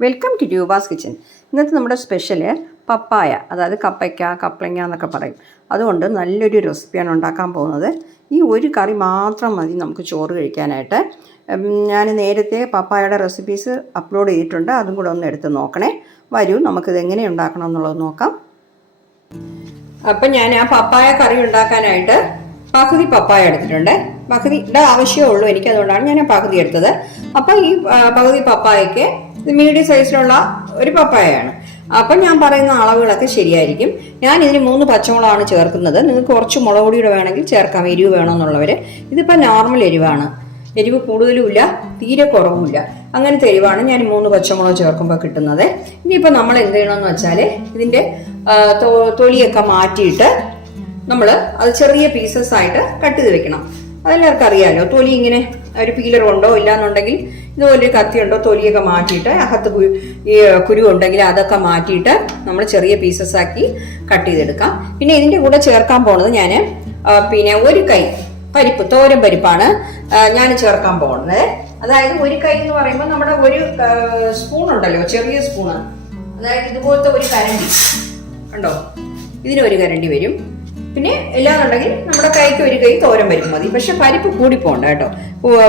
Welcome to ട്യൂബാസ് kitchen ഇന്നത്തെ നമ്മുടെ special പപ്പായ അതായത് കപ്പയ്ക്ക കപ്പളങ്ങ എന്നൊക്കെ പറയും. അതുകൊണ്ട് നല്ലൊരു റെസിപ്പിയാണ് ഉണ്ടാക്കാൻ പോകുന്നത്. ഈ ഒരു കറി മാത്രം മതി നമുക്ക് ചോറ് കഴിക്കാനായിട്ട്. ഞാൻ നേരത്തെ പപ്പായയുടെ റെസിപ്പീസ് അപ്ലോഡ് ചെയ്തിട്ടുണ്ട്. അതും കൂടെ ഒന്ന് എടുത്ത് നോക്കണേ. വരൂ നമുക്കിത് എങ്ങനെ ഉണ്ടാക്കണം എന്നുള്ളത് നോക്കാം. അപ്പം ഞാൻ ആ പപ്പായ കറി ഉണ്ടാക്കാനായിട്ട് പകുതി പപ്പായ എടുത്തിട്ടുണ്ട്. പകുതിയുടെ ആവശ്യമേ ഉള്ളൂ. എനിക്ക് അതുകൊണ്ടാണ് ഞാൻ പകുതി എടുത്തത്. അപ്പം ഈ പകുതി പപ്പായക്ക് ഇത് മീഡിയം സൈസിലുള്ള ഒരു പപ്പായയാണ്. അപ്പം ഞാൻ പറയുന്ന അളവുകളൊക്കെ ശരിയായിരിക്കും. ഞാൻ ഇതിന് മൂന്ന് പച്ചമുളകാണ് ചേർക്കുന്നത്. നിങ്ങൾക്ക് കുറച്ച് മുളക് പൊടിയുടെ വേണമെങ്കിൽ ചേർക്കാം. എരിവ് വേണമെന്നുള്ളവർ ഇതിപ്പോൾ നോർമൽ എരിവാണ്. എരിവ് കൂടുതലുമില്ല തീരെ കുറവുമില്ല. അങ്ങനത്തെ എരിവാണ് ഞാൻ മൂന്ന് പച്ചമുളക് ചേർക്കുമ്പോൾ കിട്ടുന്നത്. ഇനിയിപ്പോൾ നമ്മൾ എന്ത് ചെയ്യണമെന്ന് വെച്ചാൽ ഇതിന്റെ തൊലിയൊക്കെ മാറ്റിയിട്ട് നമ്മൾ അത് ചെറിയ പീസസ് ആയിട്ട് കട്ട് ചെയ്ത് വെക്കണം. അതെല്ലാവർക്കും അറിയാമല്ലോ തൊലി ഇങ്ങനെ ഒരു പീലർ ഉണ്ടോ ഇല്ലാന്നുണ്ടെങ്കിൽ ഇതുപോലെ കത്തിയുണ്ടോ? തൊലിയൊക്കെ മാറ്റിയിട്ട് അകത്ത് ഈ കുരു ഉണ്ടെങ്കിൽ അതൊക്കെ മാറ്റിയിട്ട് നമ്മൾ ചെറിയ പീസസ് ആക്കി കട്ട് ചെയ്തെടുക്കാം. പിന്നെ ഇതിന്റെ കൂടെ ചേർക്കാൻ പോണത് ഞാൻ പിന്നെ ഒരു കൈ പരിപ്പ് തോരൻ പരിപ്പാണ് ഞാൻ ചേർക്കാൻ പോകുന്നത് അതായത് ഒരു കൈ എന്ന് പറയുമ്പോൾ നമ്മുടെ ഒരു സ്പൂൺ ഉണ്ടല്ലോ ചെറിയ സ്പൂണ് അതായത് ഇതുപോലത്തെ ഒരു കരണ്ടി. ഉണ്ടോ ഇതിനൊരു കരണ്ടി വരും. പിന്നെ ഇല്ലാന്നുണ്ടെങ്കിൽ നമ്മുടെ കൈക്ക് ഒരു കൈ തോരൻ വരും മതി. പക്ഷെ പരിപ്പ് കൂടി പോകണ്ട കേട്ടോ.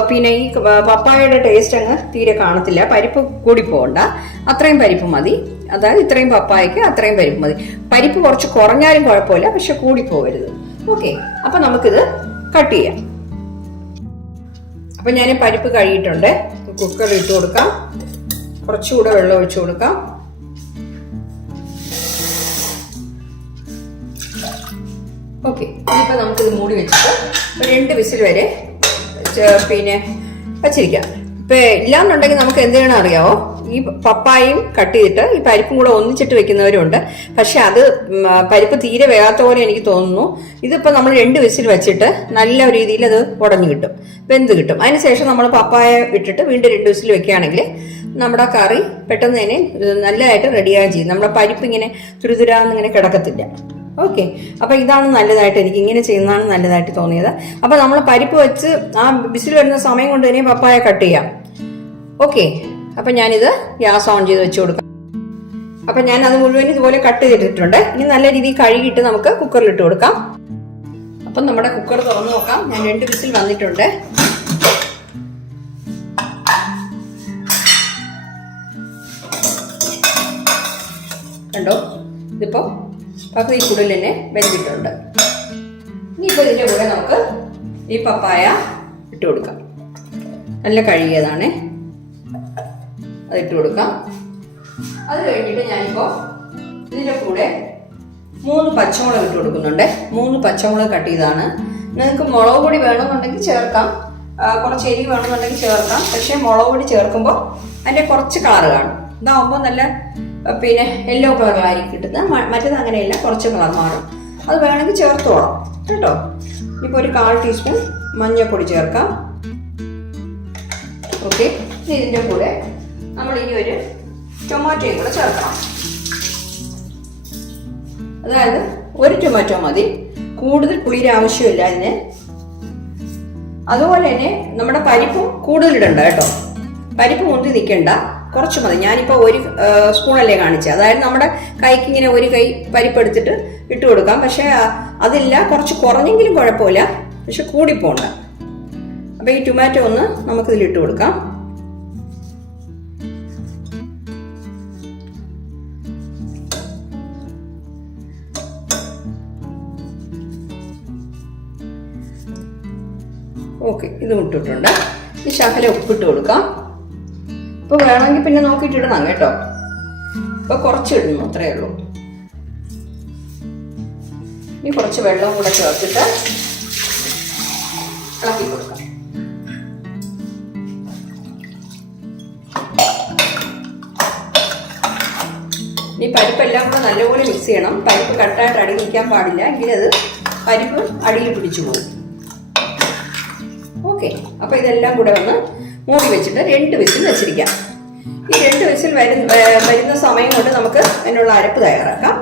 പിന്നെ ഈ പപ്പായയുടെ ടേസ്റ്റ് അങ്ങ് തീരെ കാണത്തില്ല. പരിപ്പ് കൂടി പോകണ്ട അത്രയും പരിപ്പ് മതി. അതായത് ഇത്രയും പപ്പായക്ക് അത്രയും പരിപ്പ് മതി. പരിപ്പ് കുറച്ച് കുറഞ്ഞാലും കുഴപ്പമില്ല. പക്ഷെ കൂടി പോകരുത്. ഓക്കെ. അപ്പൊ നമുക്കിത് കട്ട് ചെയ്യാം. അപ്പൊ ഞാൻ പരിപ്പ് കഴുകിയിട്ടുണ്ട്. കുക്കറിൽ ഇട്ട് കൊടുക്കാം. കുറച്ചുകൂടെ വെള്ളം ഒഴിച്ചു കൊടുക്കാം. ഓക്കെ ഇനിയിപ്പോൾ നമുക്കിത് മൂടി വെച്ചിട്ട് രണ്ട് വിസിൽ വരെ പിന്നെ വച്ചിരിക്കാം. ഇപ്പം ഇല്ലാന്നുണ്ടെങ്കിൽ നമുക്ക് എന്ത് ചെയ്യണം അറിയാവോ? ഈ പപ്പായും കട്ട് ചെയ്തിട്ട് ഈ പരിപ്പും കൂടെ ഒന്നിച്ചിട്ട് വെക്കുന്നവരുണ്ട്. പക്ഷെ അത് പരിപ്പ് തീരെ വേകാത്ത പോലെ എനിക്ക് തോന്നുന്നു. ഇതിപ്പോൾ നമ്മൾ രണ്ട് വിസിൽ വെച്ചിട്ട് നല്ല രീതിയിൽ അത് ഉടഞ്ഞു കിട്ടും. വെന്ത് കിട്ടും? അതിനുശേഷം നമ്മൾ പപ്പായ ഇട്ടിട്ട് വീണ്ടും രണ്ട് വിസിൽ വെക്കുകയാണെങ്കിൽ നമ്മുടെ കറി പെട്ടെന്ന് തന്നെ നല്ലതായിട്ട് റെഡിയാകുകയും ചെയ്യും. നമ്മുടെ പരിപ്പ് ഇങ്ങനെ തുരുതുരാന്ന് ഇങ്ങനെ കിടക്കത്തില്ല. ഓക്കെ അപ്പോൾ ഇതാണ് നല്ലതായിട്ട് എനിക്ക് ഇങ്ങനെ ചെയ്യുന്നതാണ് നല്ലതായിട്ട് തോന്നിയത്. അപ്പോൾ നമ്മൾ പരിപ്പ് വെച്ച് ആ വിസിൽ വരുന്ന സമയം കൊണ്ട് തന്നെ പപ്പായ കട്ട് ചെയ്യാം. ഓക്കെ അപ്പം ഞാനിത് ഗ്യാസ് ഓൺ ചെയ്ത് വെച്ച് കൊടുക്കാം. അപ്പം ഞാൻ അത് മുഴുവൻ ഇതുപോലെ കട്ട് ചെയ്തിട്ടുണ്ട്. ഇനി നല്ല രീതിയിൽ കഴുകിയിട്ട് നമുക്ക് കുക്കറിൽ ഇട്ട് കൊടുക്കാം. അപ്പം നമ്മുടെ കുക്കർ തുറന്നു നോക്കാം. ഞാൻ രണ്ട് വിസിൽ വന്നിട്ടുണ്ട്. കണ്ടോ? ഇതിപ്പോ പകുതി വെച്ചിട്ടുണ്ട് ഇനി ഇനിയിപ്പോൾ ഇതിന്റെ കൂടെ നമുക്ക് ഈ പപ്പായ ഇട്ട് കൊടുക്കാം. നല്ല കഴുകിയതാണേ. അത് ഇട്ട് കൊടുക്കാം. അത് കഴിഞ്ഞിട്ട് ഞാനിപ്പോൾ ഇതിന്റെ കൂടെ മൂന്ന് പച്ചമുളക് ഇട്ട് കൊടുക്കുന്നുണ്ട്. മൂന്ന് പച്ചമുളക് കട്ട് ചെയ്താണ്. നിങ്ങൾക്ക് മുളക് പൊടി വേണമെന്നുണ്ടെങ്കിൽ ചേർക്കാം. കുറച്ച് എരി വേണമെന്നുണ്ടെങ്കിൽ ചേർക്കാം. പക്ഷേ മുളക് പൊടി ചേർക്കുമ്പോൾ അതിന്റെ കുറച്ച് കളർ കാണും. ഇതാവുമ്പോൾ നല്ല പിന്നെ യെല്ലോ കളറായിരിക്കും കിട്ടുന്നത്. മറ്റേത് അങ്ങനെയല്ല കുറച്ച് കളർ മാറും. അത് വേണമെങ്കിൽ ചേർത്തോളാം. കേട്ടോ? ഇപ്പോൾ ഒരു കാൽ ടീസ്പൂൺ മഞ്ഞൾപ്പൊടി ചേർക്കാം. ഓക്കെ ഇതിന്റെ കൂടെ നമ്മൾ ഇനി ഒരു ടൊമാറ്റോയും കൂടെ ചേർക്കാം അതായത് ഒരു ടൊമാറ്റോ മതി. കൂടുതൽ പുളിയുടെ ആവശ്യമില്ല അതിന്. അതുപോലെ തന്നെ നമ്മുടെ പരിപ്പും കൂടുതലിടണ്ട കേട്ടോ. പരിപ്പ് മുന്തി നിൽക്കണ്ട. കുറച്ച് മതി. ഞാനിപ്പോൾ ഒരു സ്പൂണല്ലേ കാണിച്ചത് അതായത് നമ്മുടെ കൈക്ക് ഇങ്ങനെ ഒരു കൈ പരിപ്പെടുത്തിട്ട് ഇട്ട് കൊടുക്കാം. പക്ഷേ അതില്ല. കുറച്ച് കുറഞ്ഞെങ്കിലും കുഴപ്പമില്ല. പക്ഷെ കൂടിപ്പോണ്ട. അപ്പോൾ ഈ ടൊമാറ്റോ ഒന്ന് നമുക്കിതിൽ ഇട്ട് കൊടുക്കാം. ഓക്കെ ഇത് ഇട്ടിട്ടുണ്ട്. ഈ ശകലം ഉപ്പിട്ട് കൊടുക്കാം. ഇപ്പോൾ വേണമെങ്കിൽ പിന്നെ നോക്കിയിട്ട് ഇടണം കേട്ടോ. ഇപ്പൊ കുറച്ച് ഇടുന്നു അത്രയേ ഉള്ളൂ. ഇനി കുറച്ച് വെള്ളം കൂടെ ചേർത്തിട്ട് ഇളക്കി കൊടുക്കാം. ഇനി പരിപ്പെല്ലാം കൂടെ നല്ലപോലെ മിക്സ് ചെയ്യണം. പരിപ്പ് കട്ടായിട്ട് അടി നിൽക്കാൻ പാടില്ല. എങ്കിലത് പരിപ്പ് അടിയിൽ പിടിച്ചു പോകും. ഓക്കെ. അപ്പോൾ ഇതെല്ലാം കൂടെ ഒന്ന് മൂടി വെച്ചിട്ട് രണ്ട് വിസിൽ വെച്ചിരിക്കാം. ഈ രണ്ട് വിസിൽ വരുന്ന വരുന്ന സമയം കൊണ്ട് നമുക്ക് അതിനുള്ള അരപ്പ് തയ്യാറാക്കാം.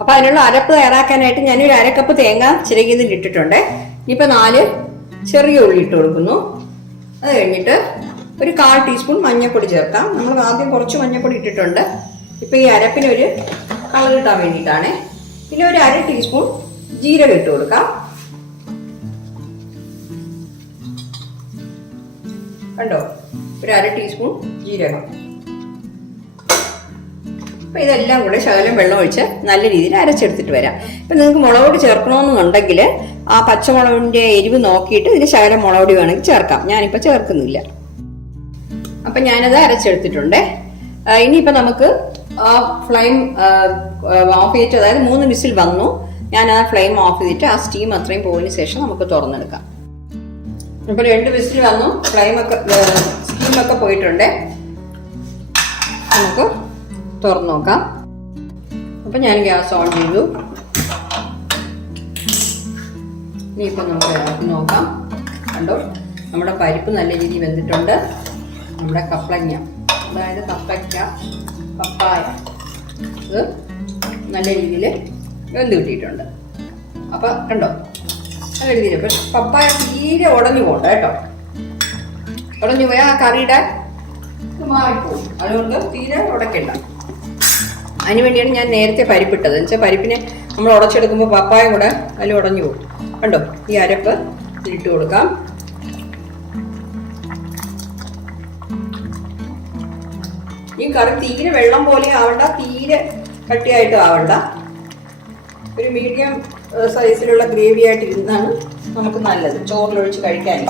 അപ്പൊ അതിനുള്ള അരപ്പ് തയ്യാറാക്കാനായിട്ട് ഞാനൊരു അരക്കപ്പ് തേങ്ങ ചിരകിയതിൽ ഇട്ടിട്ടുണ്ട്. ഇപ്പൊ നാല് ചെറിയ ഉള്ളി ഇട്ട് കൊടുക്കുന്നു. അത് കഴിഞ്ഞിട്ട് ഒരു കാൽ ടീസ്പൂൺ മഞ്ഞൾപ്പൊടി ചേർക്കാം. നമ്മൾ ആദ്യം കുറച്ച് മഞ്ഞൾപ്പൊടി ഇട്ടിട്ടുണ്ട്. ഇപ്പൊ ഈ അരപ്പിനൊരു കളർ കിട്ടാൻ വേണ്ടിയിട്ടാണ്. പിന്നെ ഒരു അര ടീസ്പൂൺ ജീരകം ഇട്ട് കൊടുക്കാം. കണ്ടോ? ഒരു അര ടീസ്പൂൺ ജീരകം. അപ്പൊ ഇതെല്ലാം കൂടെ ശകലം വെള്ളം ഒഴിച്ച് നല്ല രീതിയിൽ അരച്ചെടുത്തിട്ട് വരാം. ഇപ്പൊ നിങ്ങൾക്ക് മുളക് ചേർക്കണമെന്നുണ്ടെങ്കിൽ ആ പച്ചമുളകിന്റെ എരിവ് നോക്കിയിട്ട് ഇതിന് ശകലം മുളക് വേണമെങ്കിൽ ചേർക്കാം. ഞാനിപ്പോൾ ചേർക്കുന്നില്ല. അപ്പൊ ഞാനത് അരച്ചെടുത്തിട്ടുണ്ട്. ആ, ഇനിയിപ്പോ നമുക്ക് ആ ഫ്ലെയിം ഓഫ് ചെയ്തിട്ട് അതായത് മൂന്ന് വിസിൽ വന്നു. ഞാൻ ആ ഫ്ലെയിം ഓഫ് ചെയ്തിട്ട് ആ സ്റ്റീം അത്രയും പോയതിന് ശേഷം നമുക്ക് തുറന്നെടുക്കാം. ഇപ്പൊ രണ്ട് വിസിൽ വന്നു. ഫ്ലെയിം ഒക്കെ സ്റ്റീം ഒക്കെ പോയിട്ടുണ്ട്. നമുക്ക് തുറന്നു നോക്കാം അപ്പൊ ഞാൻ ഗ്യാസ് ഓൺ ചെയ്തു. ഇനിയിപ്പോൾ നമുക്ക് ഇളക്കി നോക്കാം. കണ്ടോ? നമ്മുടെ പരിപ്പ് നല്ല രീതിയിൽ വെന്തിട്ടുണ്ട്. നമ്മുടെ കപ്പളങ്ങ അതായത് കപ്പയ്ക്ക. പപ്പായ. ഇത് നല്ല രീതിയിൽ വെന്ത് കിട്ടിയിട്ടുണ്ട്. അപ്പൊ കണ്ടോ? നല്ല രീതിയിൽ പക്ഷെ പപ്പായ തീരെ ഉടഞ്ഞു പോകണ്ട കേട്ടോ. ഉടഞ്ഞു പോയാൽ ആ കറിയുടെ മാറിപ്പോകും അതുകൊണ്ട് തീരെ ഉടയ്ക്കണ്ട. അതിന് വേണ്ടിയാണ് ഞാൻ നേരത്തെ പരിപ്പിട്ടത്. എന്ന് വെച്ചാൽ പരിപ്പിനെ നമ്മൾ ഉടച്ചെടുക്കുമ്പോൾ പപ്പായ കൂടെ അതിൽ ഉടഞ്ഞു പോകും. കണ്ടോ? ഈ അരപ്പ് ഇട്ട് കൊടുക്കാം. ഈ കറി തീരെ വെള്ളം പോലെ ആവണ്ട തീരെ കട്ടിയായിട്ടും ആവണ്ട. ഒരു മീഡിയം സൈസിലുള്ള ഗ്രേവി ആയിട്ട് ഇരുന്നാണ് നമുക്ക് നല്ലത്. ചോറിലൊഴിച്ച് കഴിക്കാൻ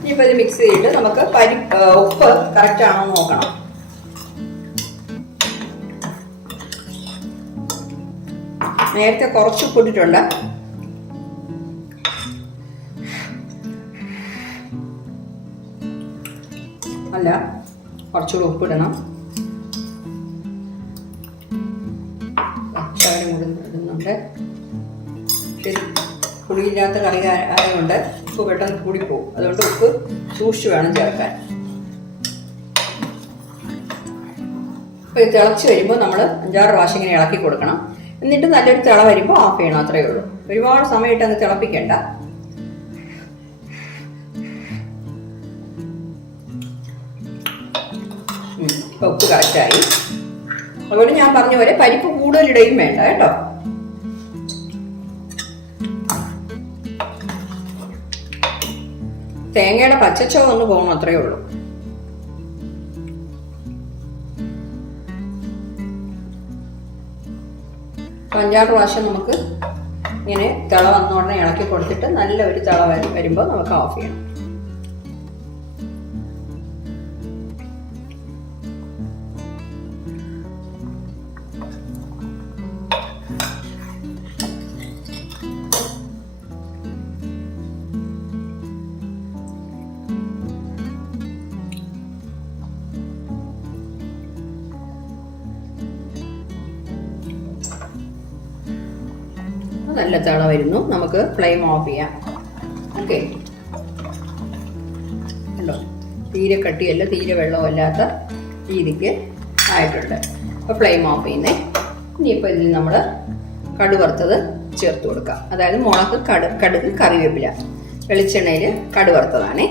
ഇനിയിപ്പോൾ ഇത് മിക്സ് ചെയ്തിട്ട് നമുക്ക് പരി ഉപ്പ് കറക്റ്റ് ആണോന്ന് നോക്കണം. നേരത്തെ കുറച്ച് ഉപ്പിട്ടിട്ടുണ്ട് അല്ല. കുറച്ചുകൂടി ഉപ്പിടണം. ശകലം കൂടി ഇടുന്നുണ്ട്. പുളിയില്ലാത്ത കറി ആയ- ആയതുകൊണ്ട് ഉപ്പ് പെട്ടെന്ന് കൂടിപ്പോകും അതുകൊണ്ട് ഉപ്പ് സൂക്ഷിച്ച് വേണം ചേർക്കാൻ. അപ്പോൾ ഇത് തിളച്ച് വരുമ്പോൾ നമ്മൾ അഞ്ചാറ് പ്രാവശ്യം ഇങ്ങനെ ഇളക്കി കൊടുക്കണം. എന്നിട്ട് നല്ലൊരു തിള വരുമ്പോൾ ഓഫ് ചെയ്യണം അത്രയേ ഉള്ളൂ. ഒരുപാട് സമയമായിട്ട് അങ്ങ് തിളപ്പിക്കണ്ട. ഉപ്പ് കറക്റ്റായി അതുപോലെ ഞാൻ പറഞ്ഞ പോലെ പരിപ്പ് കൂടുതലിടുകയും വേണ്ട കേട്ടോ. തേങ്ങയുടെ പച്ചച്ചോ ഒന്ന് പോകണം അത്രയേ ഉള്ളൂ. അഞ്ചാറ് പ്രാവശ്യം നമുക്ക് ഇങ്ങനെ തിള വന്ന ഉടനെ ഇളക്കി കൊടുത്തിട്ട് നല്ല ഒരു തിള വരുമ്പോൾ നമുക്ക് ഓഫ് ചെയ്യണം. നല്ല വരുന്നു. നമുക്ക് ഫ്ലെയിം ഓഫ് ചെയ്യാം. ഓക്കെ ഉണ്ടോ തീരെ കട്ടിയല്ല തീരെ വെള്ളമല്ലാത്ത രീതിക്ക് ആയിട്ടുണ്ട്. അപ്പോൾ ഫ്ലെയിം ഓഫ് ചെയ്യുന്നേ. ഇനിയിപ്പോൾ ഇതിൽ നമ്മൾ കടുവറുത്തത് ചേർത്ത് കൊടുക്കാം. അതായത് മുളക് കടു കടുക് കറിവേപ്പില. വെളിച്ചെണ്ണയിൽ കടുവറുത്തതാണേ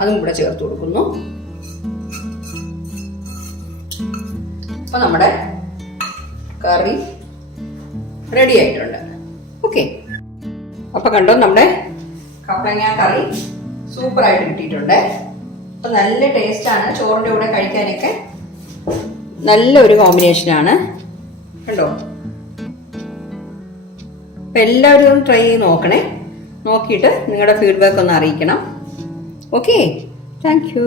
അതും കൂടെ ചേർത്ത് കൊടുക്കുന്നു. അപ്പോൾ നമ്മുടെ കറി റെഡി ആയിട്ടുണ്ട്. ഓക്കെ അപ്പൊ കണ്ടോ നമ്മുടെ കപ്പങ്ങ കറി സൂപ്പർ ആയിട്ട് കിട്ടിയിട്ടുണ്ട്. അപ്പൊ നല്ല ടേസ്റ്റ് ആണ്. ചോറിന്റെ കൂടെ കഴിക്കാനൊക്കെ നല്ലൊരു കോമ്പിനേഷനാണ് കണ്ടോ? അപ്പൊ എല്ലാവരും ട്രൈ ചെയ്ത് നോക്കണേ. നോക്കിയിട്ട് നിങ്ങളുടെ ഫീഡ്ബാക്ക് ഒന്ന് അറിയിക്കണം. Okay thank you